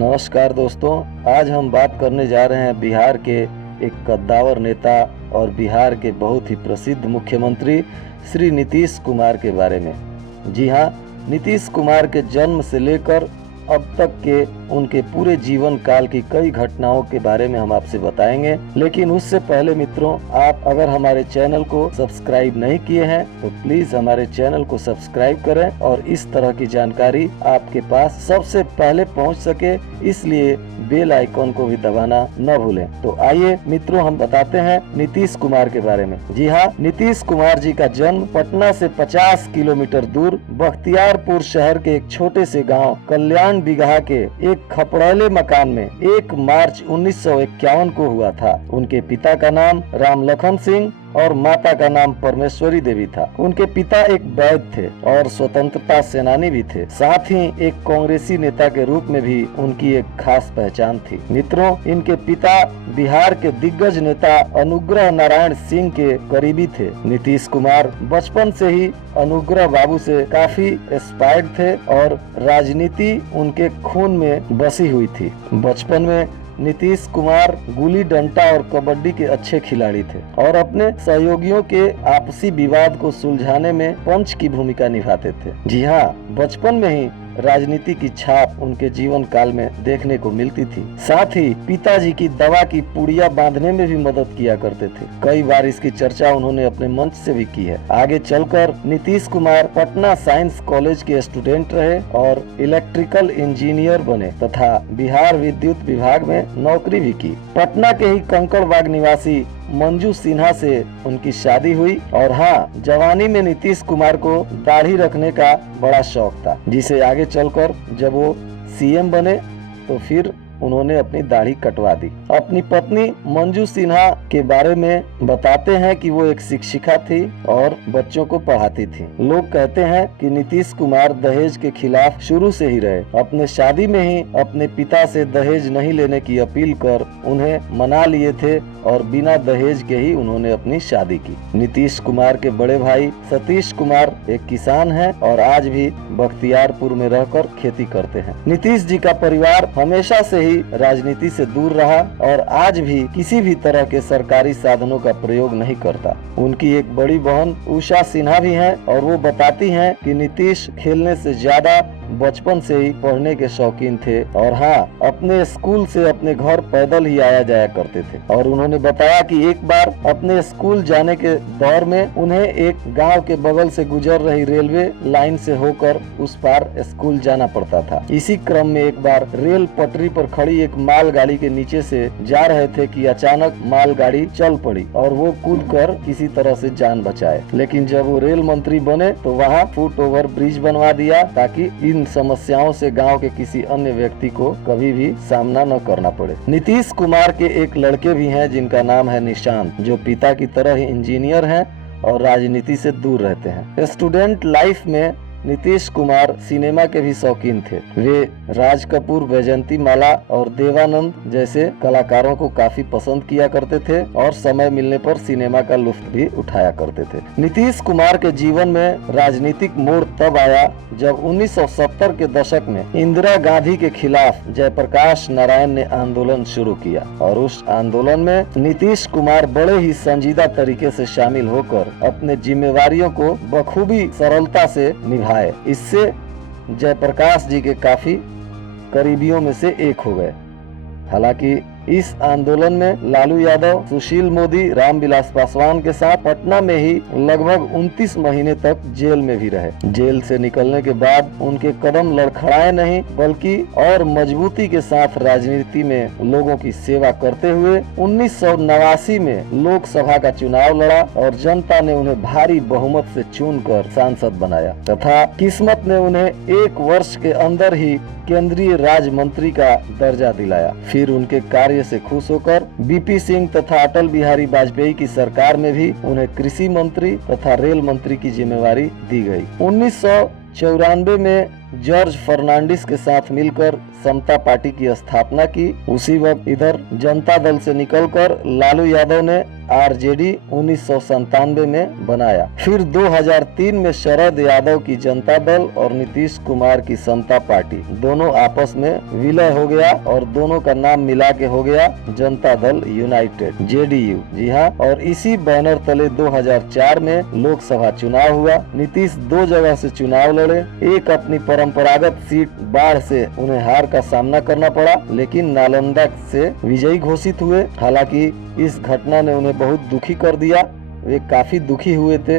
नमस्कार दोस्तों, आज हम बात करने जा रहे हैं बिहार के एक कद्दावर नेता और बिहार के बहुत ही प्रसिद्ध मुख्यमंत्री श्री नीतीश कुमार के बारे में। जी हाँ, नीतीश कुमार के जन्म से लेकर अब तक के उनके पूरे जीवन काल की कई घटनाओं के बारे में हम आपसे बताएंगे। लेकिन उससे पहले मित्रों, आप अगर हमारे चैनल को सब्सक्राइब नहीं किए हैं तो प्लीज हमारे चैनल को सब्सक्राइब करें और इस तरह की जानकारी आपके पास सबसे पहले पहुंच सके, इसलिए बेल आइकॉन को भी दबाना न भूलें। तो आइए मित्रों, हम बताते हैं नीतीश कुमार के बारे में। जी हाँ, नीतीश कुमार जी का जन्म पटना से 50 किलोमीटर दूर बख्तियारपुर शहर के एक छोटे से गांव कल्याण बिगहा के एक खपड़ैले मकान में 1 मार्च 1951 को हुआ था। उनके पिता का नाम रामलखन सिंह और माता का नाम परमेश्वरी देवी था। उनके पिता एक वैद्य थे और स्वतंत्रता सेनानी भी थे। साथ ही एक कांग्रेसी नेता के रूप में भी उनकी एक खास पहचान थी। मित्रों, इनके पिता बिहार के दिग्गज नेता अनुग्रह नारायण सिंह के करीबी थे। नीतीश कुमार बचपन से ही अनुग्रह बाबू से काफी इंस्पायर्ड थे और राजनीति उनके खून में बसी हुई थी। बचपन में नीतीश कुमार गुल्ली डंडा और कबड्डी के अच्छे खिलाड़ी थे और अपने सहयोगियों के आपसी विवाद को सुलझाने में पंच की भूमिका निभाते थे। जी हाँ, बचपन में ही राजनीति की छाप उनके जीवन काल में देखने को मिलती थी। साथ ही पिताजी की दवा की पुड़िया बांधने में भी मदद किया करते थे। कई बार इसकी चर्चा उन्होंने अपने मंच से भी की है। आगे चलकर नीतीश कुमार पटना साइंस कॉलेज के स्टूडेंट रहे और इलेक्ट्रिकल इंजीनियर बने तथा बिहार विद्युत विभाग में नौकरी भी की। पटना के ही कंकड़बाग निवासी मंजू सिन्हा से उनकी शादी हुई और हाँ, जवानी में नीतीश कुमार को दाढ़ी रखने का बड़ा शौक था, जिसे आगे चलकर जब वो सीएम बने तो फिर उन्होंने अपनी दाढ़ी कटवा दी। अपनी पत्नी मंजू सिन्हा के बारे में बताते हैं कि वो एक शिक्षिका थी और बच्चों को पढ़ाती थी। लोग कहते हैं कि नीतीश कुमार दहेज के खिलाफ शुरू से ही रहे। अपने शादी में ही अपने पिता से दहेज नहीं लेने की अपील कर उन्हें मना लिए थे और बिना दहेज के ही उन्होंने अपनी शादी की। नीतीश कुमार के बड़े भाई सतीश कुमार एक किसान हैं और आज भी बख्तियारपुर में रहकर खेती करते हैं। नीतीश जी का परिवार हमेशा से राजनीति से दूर रहा और आज भी किसी भी तरह के सरकारी साधनों का प्रयोग नहीं करता। उनकी एक बड़ी बहन उषा सिन्हा भी हैं और वो बताती हैं कि नीतीश खेलने से ज्यादा बचपन से ही पढ़ने के शौकीन थे और हाँ, अपने स्कूल से अपने घर पैदल ही आया जाया करते थे। और उन्होंने बताया कि एक बार अपने स्कूल जाने के दौर में उन्हें एक गांव के बगल से गुजर रही रेलवे लाइन से होकर उस पार स्कूल जाना पड़ता था। इसी क्रम में एक बार रेल पटरी पर खड़ी एक मालगाड़ी के नीचे से जा रहे थे कि अचानक मालगाड़ी चल पड़ी और वो कूदकर किसी तरह से जान बचाए। लेकिन जब वो रेल मंत्री बने तो वहाँ फुट ओवर ब्रिज बनवा दिया ताकि इन समस्याओं से गांव के किसी अन्य व्यक्ति को कभी भी सामना न करना पड़े। नीतीश कुमार के एक लड़के भी हैं जिनका नाम है निशांत, जो पिता की तरह ही इंजीनियर हैं और राजनीति से दूर रहते हैं। स्टूडेंट लाइफ में नीतीश कुमार सिनेमा के भी शौकीन थे। वे राज कपूर, वैजंती माला और देवानंद जैसे कलाकारों को काफी पसंद किया करते थे और समय मिलने पर सिनेमा का लुत्फ भी उठाया करते थे। नीतीश कुमार के जीवन में राजनीतिक मोड़ तब आया जब 1970 के दशक में इंदिरा गांधी के खिलाफ जयप्रकाश नारायण ने आंदोलन शुरू किया और उस आंदोलन में नीतीश कुमार बड़े ही संजीदा तरीके से शामिल होकर अपने जिम्मेवारियों को बखूबी सरलता से निभाया। इससे जयप्रकाश जी के काफी करीबियों में से एक हो गए। हालांकि इस आंदोलन में लालू यादव, सुशील मोदी, रामविलास पासवान के साथ पटना में ही लगभग 29 महीने तक जेल में भी रहे। जेल से निकलने के बाद उनके कदम लड़खड़ाए नहीं, बल्कि और मजबूती के साथ राजनीति में लोगों की सेवा करते हुए 1989 में लोकसभा का चुनाव लड़ा और जनता ने उन्हें भारी बहुमत से चुनकर सांसद बनाया तथा किस्मत ने उन्हें 1 वर्ष के अंदर ही केंद्रीय राज्य मंत्री का दर्जा दिलाया। फिर उनके कार्य से खुश होकर बीपी सिंह तथा अटल बिहारी वाजपेयी की सरकार में भी उन्हें कृषि मंत्री तथा रेल मंत्री की जिम्मेवारी दी गई। 1994 में जॉर्ज फर्नांडिस के साथ मिलकर समता पार्टी की स्थापना की। उसी वक्त इधर जनता दल से निकलकर लालू यादव ने आरजेडी 1997 में बनाया। फिर 2003 में शरद यादव की जनता दल और नीतीश कुमार की समता पार्टी दोनों आपस में विलय हो गया और दोनों का नाम मिला के हो गया जनता दल यूनाइटेड, जेडीयू। जी हाँ, और इसी बैनर तले 2004 में लोकसभा चुनाव हुआ। नीतीश 2 जगह से चुनाव लड़े। एक अपनी परंपरागत सीट बाढ़ से उन्हें हार का सामना करना पड़ा, लेकिन नालंदा से विजयी घोषित हुए। हालांकि इस घटना ने उन्हें बहुत दुखी कर दिया। वे काफी दुखी हुए थे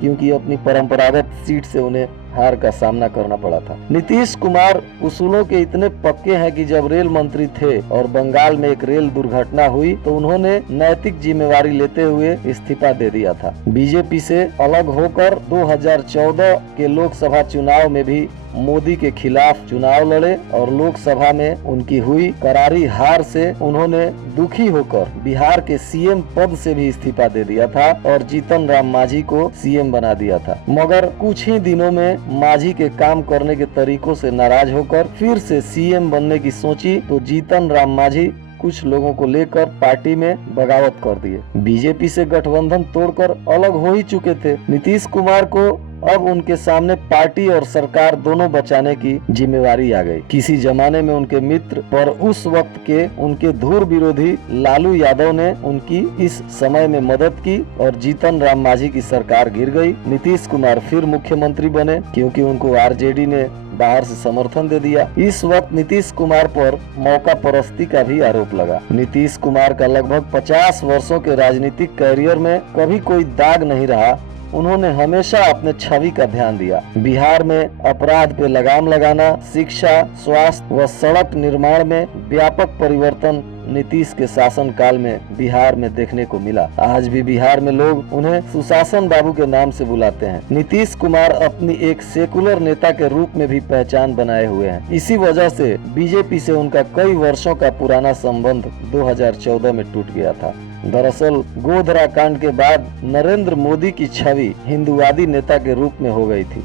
क्योंकि अपनी परंपरागत सीट से उन्हें हार का सामना करना पड़ा था। नीतीश कुमार उसूलों के इतने पक्के हैं कि जब रेल मंत्री थे और बंगाल में एक रेल दुर्घटना हुई तो उन्होंने नैतिक जिम्मेवारी लेते हुए इस्तीफा दे दिया था। बीजेपी से अलग होकर 2014 के लोकसभा चुनाव में भी मोदी के खिलाफ चुनाव लड़े और लोकसभा में उनकी हुई करारी हार से उन्होंने दुखी होकर बिहार के सीएम पद से भी इस्तीफा दे दिया था और जीतन राम मांझी को सीएम बना दिया था। मगर कुछ ही दिनों में मांझी के काम करने के तरीकों से नाराज होकर फिर से सीएम बनने की सोची तो जीतन राम मांझी कुछ लोगों को लेकर पार्टी में बगावत कर दिए। बीजेपी से गठबंधन तोड़कर अलग हो ही चुके थे। नीतीश कुमार को अब उनके सामने पार्टी और सरकार दोनों बचाने की जिम्मेवारी आ गई। किसी जमाने में उनके मित्र पर उस वक्त के उनके धुर विरोधी लालू यादव ने उनकी इस समय में मदद की और जीतन राम मांझी की सरकार गिर गई। नीतीश कुमार फिर मुख्यमंत्री बने क्योंकि उनको आरजेडी ने बाहर से समर्थन दे दिया। इस वक्त नीतीश कुमार पर मौका परस्ती का भी आरोप लगा। नीतीश कुमार का लगभग 50 वर्षों के राजनीतिक कैरियर में कभी कोई दाग नहीं रहा। उन्होंने हमेशा अपने छवि का ध्यान दिया। बिहार में अपराध पे लगाम लगाना, शिक्षा, स्वास्थ्य व सड़क निर्माण में व्यापक परिवर्तन नीतीश के शासन काल में बिहार में देखने को मिला। आज भी बिहार में लोग उन्हें सुशासन बाबू के नाम से बुलाते हैं। नीतीश कुमार अपनी एक सेकुलर नेता के रूप में भी पहचान बनाए हुए हैं। इसी वजह से बीजेपी से उनका कई वर्षों का पुराना संबंध 2014 में टूट गया था। दरअसल गोधरा कांड के बाद नरेंद्र मोदी की छवि हिंदूवादी नेता के रूप में हो गई थी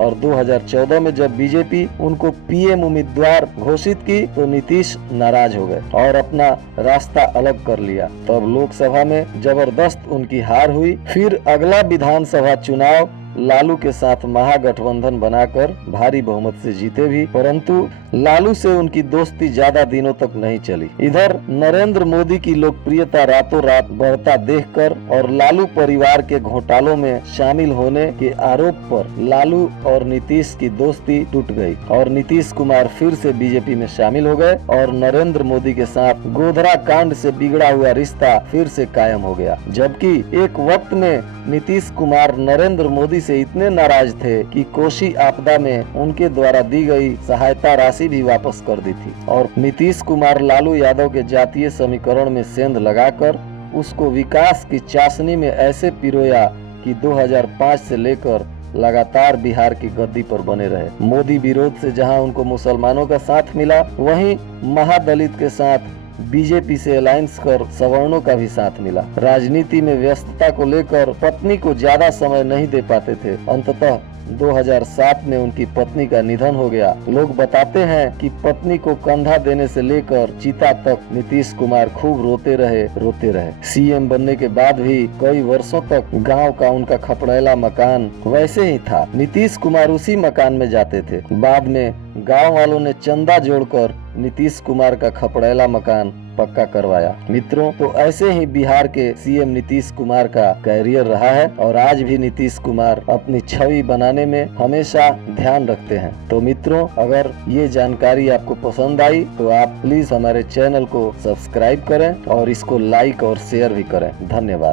और 2014 में जब बीजेपी उनको पीएम उम्मीदवार घोषित की तो नीतीश नाराज हो गए और अपना रास्ता अलग कर लिया। तब लोकसभा में जबरदस्त उनकी हार हुई। फिर अगला विधानसभा चुनाव लालू के साथ महागठबंधन बनाकर भारी बहुमत से जीते भी, परंतु लालू से उनकी दोस्ती ज्यादा दिनों तक नहीं चली। इधर नरेंद्र मोदी की लोकप्रियता रातों रात बढ़ता देखकर और लालू परिवार के घोटालों में शामिल होने के आरोप पर लालू और नीतीश की दोस्ती टूट गई और नीतीश कुमार फिर से बीजेपी में शामिल हो गए और नरेंद्र मोदी के साथ गोधरा कांड से बिगड़ा हुआ रिश्ता फिर से कायम हो गया। जबकि एक वक्त में नीतीश कुमार नरेंद्र मोदी से इतने नाराज थे कि कोसी आपदा में उनके द्वारा दी गई सहायता राशि भी वापस कर दी थी और नीतीश कुमार लालू यादव के जातीय समीकरण में सेंध लगाकर उसको विकास की चाशनी में ऐसे पिरोया कि 2005 से लेकर लगातार बिहार की गद्दी पर बने रहे। मोदी विरोध से जहां उनको मुसलमानों का साथ मिला, वहीं महादलित के साथ बीजेपी से अलायंस कर सवर्णों का भी साथ मिला। राजनीति में व्यस्तता को लेकर पत्नी को ज्यादा समय नहीं दे पाते थे। अंततः 2007 में उनकी पत्नी का निधन हो गया। लोग बताते हैं कि पत्नी को कंधा देने से लेकर चिता तक नीतीश कुमार खूब रोते रहे। सीएम बनने के बाद भी कई वर्षों तक गांव का उनका खपड़ैला मकान वैसे ही था। नीतीश कुमार उसी मकान में जाते थे। बाद में गांव वालों ने चंदा जोड़कर नीतीश कुमार का खपड़ैला मकान पक्का करवाया। मित्रों, तो ऐसे ही बिहार के सीएम नीतीश कुमार का कैरियर रहा है और आज भी नीतीश कुमार अपनी छवि बनाने में हमेशा ध्यान रखते हैं। तो मित्रों, अगर ये जानकारी आपको पसंद आई तो आप प्लीज हमारे चैनल को सब्सक्राइब करें और इसको लाइक और शेयर भी करें। धन्यवाद।